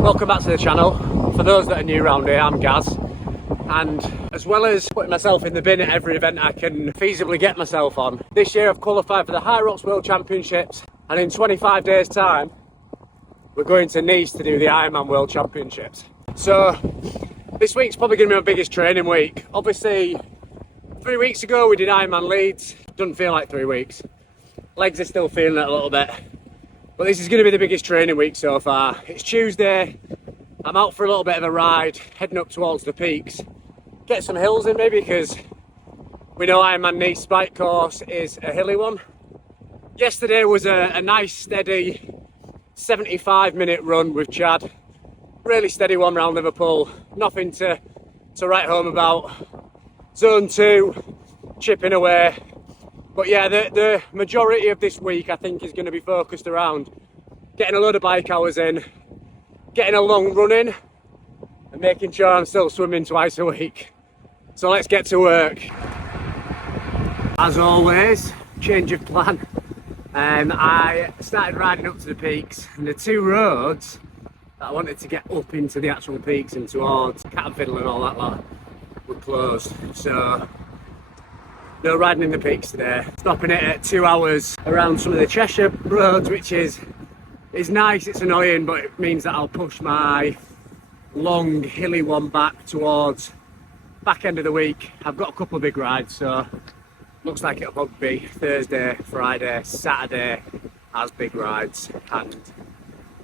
Welcome back to the channel. For those that are new around here, I'm Gaz, and as well as putting myself in the bin at every event I can feasibly get myself on, this year I've qualified for the Ironman World Championships, and in 25 days time we're going to Nice to do the Ironman World Championships. So this week's probably going to be my biggest training week. Obviously 3 weeks ago we did Ironman Leeds. Doesn't feel like 3 weeks. Legs are still feeling it a little bit. But this is going to be the biggest training week so far. It's Tuesday. I'm out for a little bit of a ride, heading up towards the peaks. Get some hills in maybe, because we know Ironman Nice bike course is a hilly one. Yesterday was a nice steady 75-minute run with Chad. Really steady one round Liverpool. Nothing to write home about. Zone 2, chipping away. But yeah, the majority of this week I think is going to be focused around getting a load of bike hours in, getting a long run in, and making sure I'm still swimming twice a week. So let's get to work. As always, change of plan. I started riding up to the peaks, and the two roads that I wanted to get up into the actual peaks and towards Cat and Fiddle and all that lot were closed. So no riding in the peaks today. Stopping it at 2 hours around some of the Cheshire roads, which is nice. It's annoying, but it means that I'll push my long hilly one back towards back end of the week. I've got a couple of big rides, so looks like it'll probably be Thursday, Friday, Saturday as big rides. And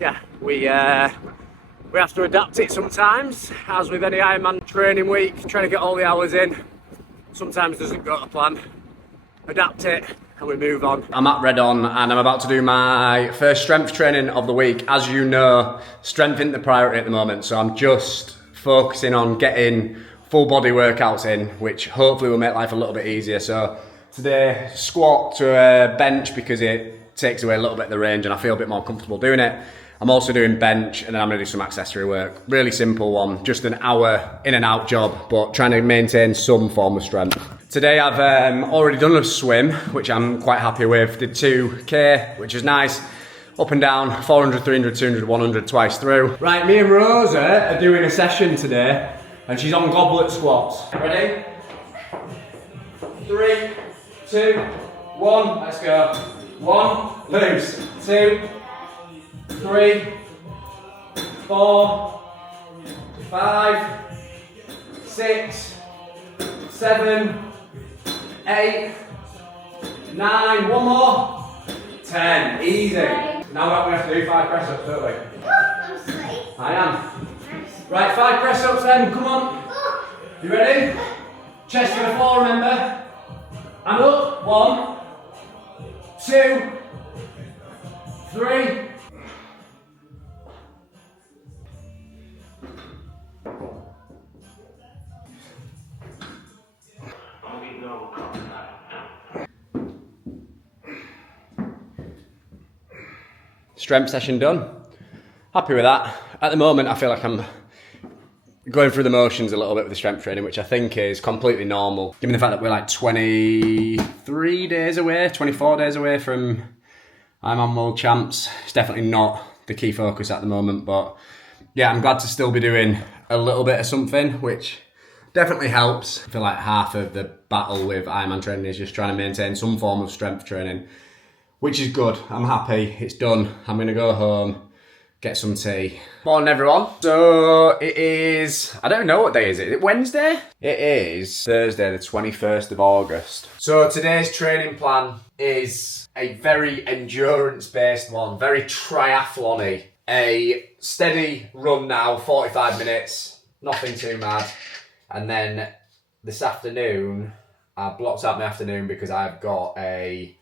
yeah, we have to adapt it sometimes, as with any Ironman training week, trying to get all the hours in. Sometimes doesn't go to plan. Adapt it and we move on. I'm at Redon and I'm about to do my first strength training of the week. As you know, strength isn't the priority at the moment, so I'm just focusing on getting full body workouts in, which hopefully will make life a little bit easier. So today, squat to a bench because it takes away a little bit of the range and I feel a bit more comfortable doing it. I'm also doing bench and then I'm going to do some accessory work. Really simple one, just an hour in and out job, but trying to maintain some form of strength. Today I've already done a swim, which I'm quite happy with. Did 2K, which is nice. Up and down, 400, 300, 200, 100 twice through. Right, me and Rosa are doing a session today and she's on goblet squats. Ready? 3, 2, 1, let's go. 1, loose, 2, 3, 4, 5, 6, 7, 8, 9, one more, 10, easy. Now we have to do 5 press ups, don't we? I'm sweaty. I am. Right, 5 press ups then, come on. You ready? Chest to the floor, remember? And up, 1, 2, 3, strength session done. Happy with that. At the moment, I feel like I'm going through the motions a little bit with the strength training, which I think is completely normal. Given the fact that we're like 23 days away, 24 days away from Ironman World Champs. It's definitely not the key focus at the moment, but yeah, I'm glad to still be doing a little bit of something, which definitely helps. I feel like half of the battle with Ironman training is just trying to maintain some form of strength training, which is good. I'm happy, it's done. I'm gonna go home, get some tea. Morning everyone. So it is, I don't know what day is it? Is it Wednesday? It is Thursday, the 21st of August. So today's training plan is a very endurance-based one, very triathlon-y. A steady run now, 45 minutes, nothing too mad. And then this afternoon, I blocked out my afternoon because I've got a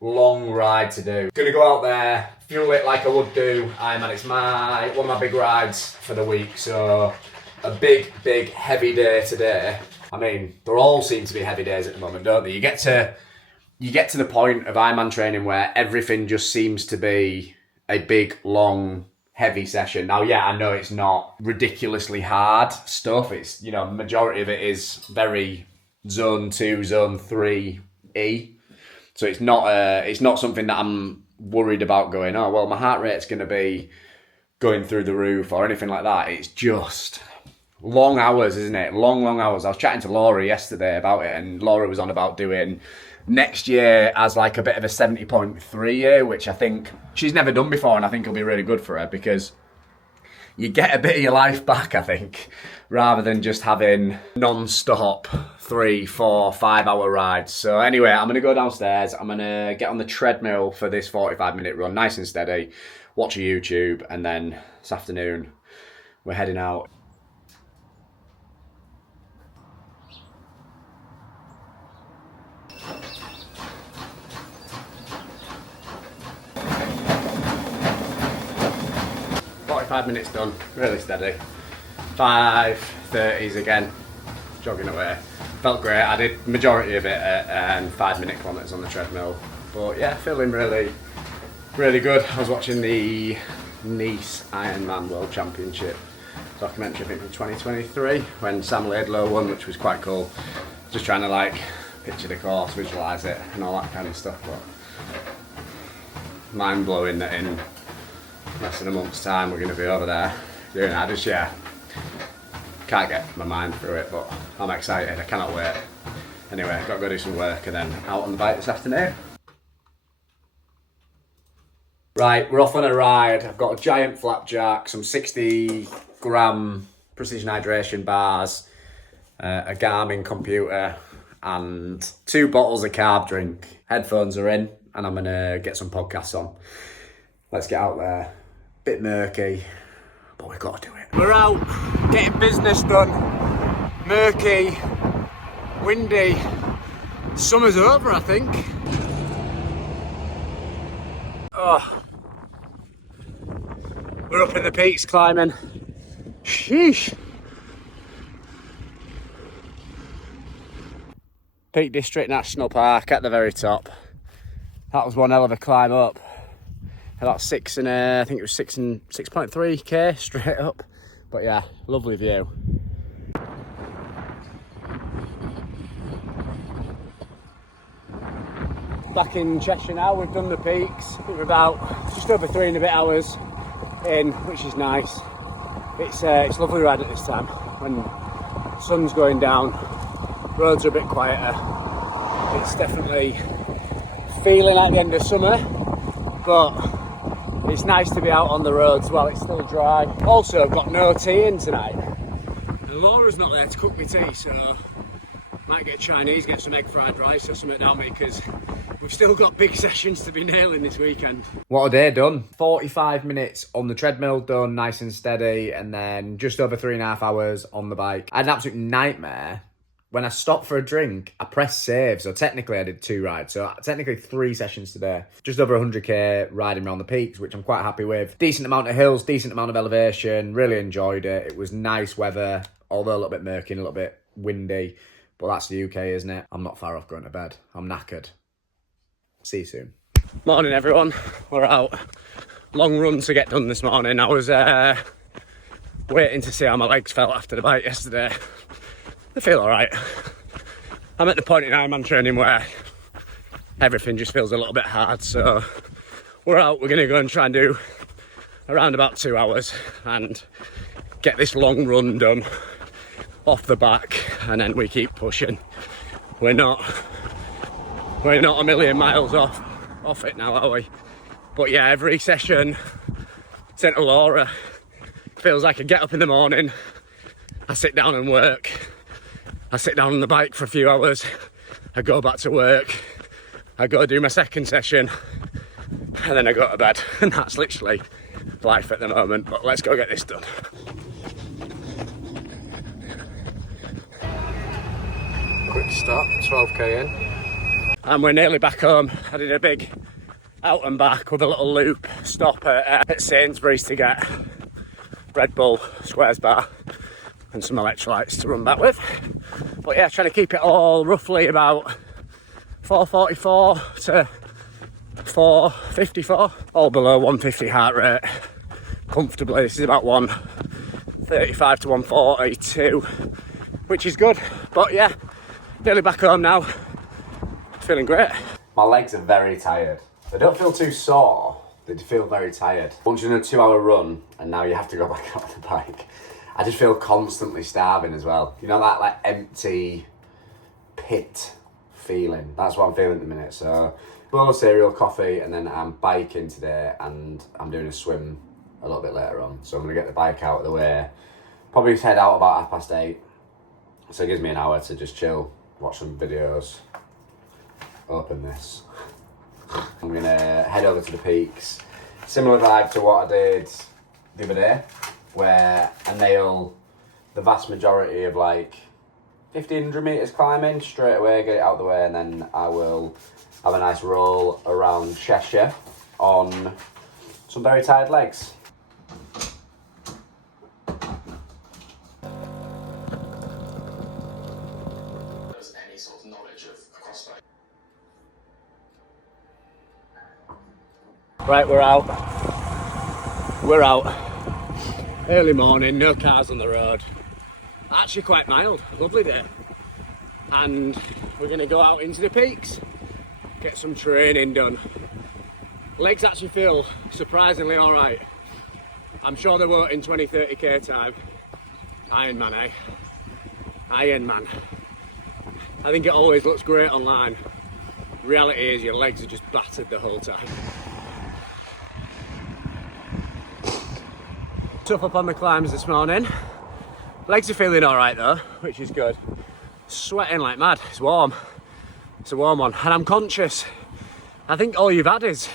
long ride to do. Gonna go out there, fuel it like I would do. And it's one of my big rides for the week. So a big, heavy day today. I mean, they all seem to be heavy days at the moment, don't they? You get to the point of Ironman training where everything just seems to be a big, long, heavy session. Now, yeah, I know it's not ridiculously hard stuff. It's, you know, majority of it is very zone 2, zone 3E. So it's not something that I'm worried about going, oh, well, my heart rate's going to be going through the roof or anything like that. It's just long hours, isn't it? Long hours. I was chatting to Laura yesterday about it, and Laura was on about doing next year as like a bit of a 70.3 year, which I think she's never done before, and I think it'll be really good for her because you get a bit of your life back, I think, rather than just having non-stop 3, 4, 5 hour rides. So anyway, I'm going to go downstairs. I'm going to get on the treadmill for this 45-minute run, nice and steady, watch a YouTube, and then this afternoon we're heading out. Minutes done, really steady. 5:30s again, jogging away. Felt great. I did majority of it at 5-minute kilometres on the treadmill. But yeah, feeling really good. I was watching the Nice Ironman World Championship documentary, I think from 2023, when Sam Laidlow won, which was quite cool. Just trying to like picture the course, visualise it and all that kind of stuff. But mind blowing that in less than a month's time we're going to be over there doing that. Can't get my mind through it, but I'm excited. I cannot wait. Anyway, I've got to go do some work and then out on the bike this afternoon. Right, we're off on a ride. I've got a giant flapjack, some 60-gram precision hydration bars, a Garmin computer, and 2 bottles of carb drink. Headphones are in, and I'm going to get some podcasts on. Let's get out there. Bit murky, but we've got to do it. We're out, getting business done. Murky, windy. Summer's over, I think. Oh. We're up in the peaks climbing. Sheesh. Peak District National Park at the very top. That was one hell of a climb up. About 6.3k straight up, but yeah, lovely view. Back in Cheshire now, we've done the peaks. I think we're about just over 3 and a bit hours in, which is nice. It's lovely ride at this time when the sun's going down, roads are a bit quieter. It's definitely feeling like the end of summer, but it's nice to be out on the roads while it's still dry. Also, I've got no tea in tonight. And Laura's not there to cook me tea, so might get Chinese, get some egg fried rice or something now, because we've still got big sessions to be nailing this weekend. What a day done. 45 minutes on the treadmill done, nice and steady, and then just over 3.5 hours on the bike. I had an absolute nightmare. When I stopped for a drink, I pressed save. So technically I did 2 rides. So technically 3 sessions today. Just over 100k riding around the peaks, which I'm quite happy with. Decent amount of hills, decent amount of elevation. Really enjoyed it. It was nice weather, although a little bit murky and a little bit windy. But that's the UK, isn't it? I'm not far off going to bed. I'm knackered. See you soon. Morning, everyone. We're out. Long run to get done this morning. I was waiting to see how my legs felt after the bike yesterday. They feel alright. I'm at the point in Ironman training where everything just feels a little bit hard, so we're out. We're going to go and try and do around about 2 hours and get this long run done off the back, and then we keep pushing. We're not a million miles off it now, are we? But yeah, every session, saying to Laura, feels like I get up in the morning, I sit down and work. I sit down on the bike for a few hours, I go back to work, I go do my second session, and then I go to bed. And that's literally life at the moment, but let's go get this done. Quick stop, 12k in. And we're nearly back home. I did a big out and back with a little loop stop at Sainsbury's to get Red Bull, Squares bar, and some electrolytes to run back with. But yeah, trying to keep it all roughly about 4:44 to 4:54, all below 150 heart rate comfortably. This is about 135 to 142, which is good. But yeah, nearly back home now, feeling great. My legs are very tired. They don't feel too sore, They feel very tired. Once you're in a 2-hour run and now you have to go back out on the bike, I just feel constantly starving as well. You know, that like empty pit feeling. That's what I'm feeling at the minute. So, bowl of cereal, coffee, and then I'm biking today and I'm doing a swim a little bit later on. So I'm gonna get the bike out of the way. Probably head out about 8:30. So it gives me an hour to just chill, watch some videos, open this. I'm gonna head over to the peaks. Similar vibe to what I did the other day, where I nail the vast majority of like 1,500 metres climbing straight away, get it out of the way, and then I will have a nice roll around Cheshire on some very tired legs. Any sort of knowledge of crossfit. Right, we're out. We're out. Early morning, no cars on the road. Actually quite mild, a lovely day. And we're gonna go out into the peaks, get some training done. Legs actually feel surprisingly all right. I'm sure they won't in 20-30k time. Ironman, eh? Ironman. I think it always looks great online. Reality is your legs are just battered the whole time. Tough up on the climbs this morning. Legs are feeling all right though, which is good. Sweating like mad, it's warm. It's a warm one, and I'm conscious. I think all you've had is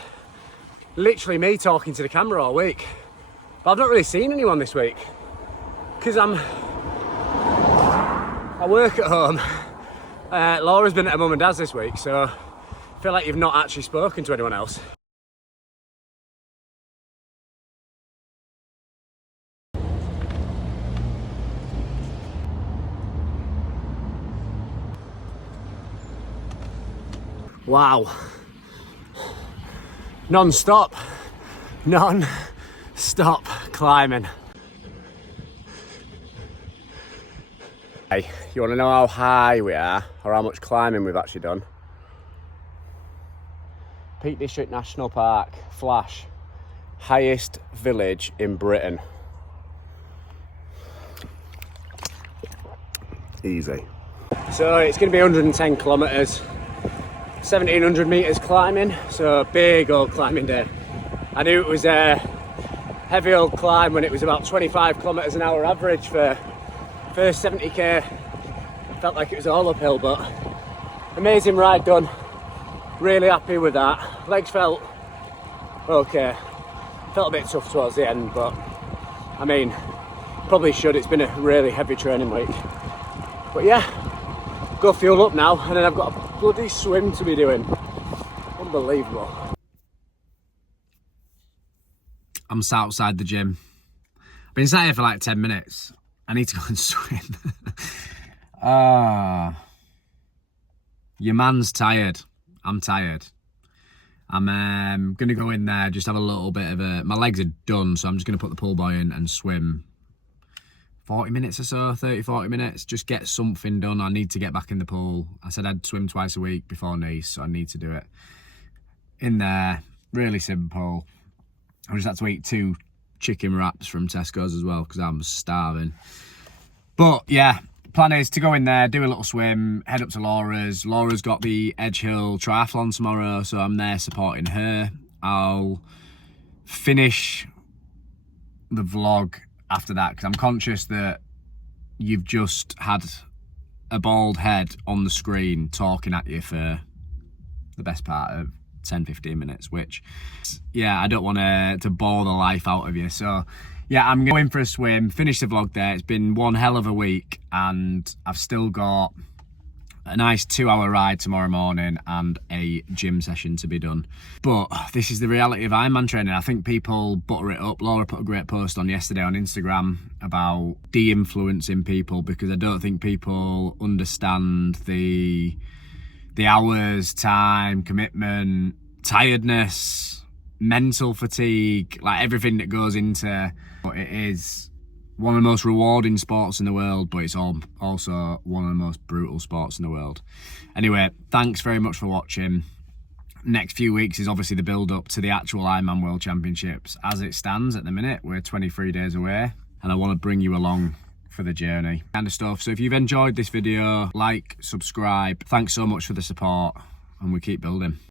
literally me talking to the camera all week. But I've not really seen anyone this week, because I work at home. Laura's been at her mum and dad's this week, so I feel like you've not actually spoken to anyone else. Wow. Non-stop climbing. Hey, you want to know how high we are, or how much climbing we've actually done? Peak District National Park, Flash, highest village in Britain. Easy. So it's going to be 110 kilometres, 1,700 metres climbing, so big old climbing day. I knew it was a heavy old climb when it was about 25 kilometres an hour average for first 70k. Felt like it was all uphill, but amazing ride done. Really happy with that. Legs felt okay. Felt a bit tough towards the end, but I mean, probably should. It's been a really heavy training week. But yeah, go fuel up now, and then I've got a bloody swim to be doing. Unbelievable. I'm sat outside the gym. I've been sat here for like 10 minutes. I need to go and swim. Your man's tired. I'm tired. I'm going to go in there, just have a little bit of a... My legs are done, so I'm just going to put the pull buoy in and swim 40 minutes or so, 30, 40 minutes. Just get something done. I need to get back in the pool. I said I'd swim twice a week before Nice, so I need to do it. In there, really simple. I just had to eat 2 chicken wraps from Tesco's as well, because I'm starving. But yeah, plan is to go in there, do a little swim, head up to Laura's. Laura's got the Edge Hill Triathlon tomorrow, so I'm there supporting her. I'll finish the vlog after that, because I'm conscious that you've just had a bald head on the screen talking at you for the best part of 10-15 minutes, which, yeah, I don't want to bore the life out of you. So yeah, I'm going for a swim, finish the vlog there. It's been one hell of a week, and I've still got a nice 2-hour ride tomorrow morning and a gym session to be done. But this is the reality of Ironman training. I think people butter it up. Laura put a great post on yesterday on Instagram about de-influencing people, because I don't think people understand the hours, time, commitment, tiredness, mental fatigue, like everything that goes into. But it is one of the most rewarding sports in the world, but it's also one of the most brutal sports in the world. Anyway, thanks very much for watching. next few weeks is obviously the build up to the actual Ironman World Championships. As it stands at the minute, we're 23 days away, and I want to bring you along for the journey kind of stuff. So if you've enjoyed this video, like, subscribe. Thanks so much for the support, and we keep building.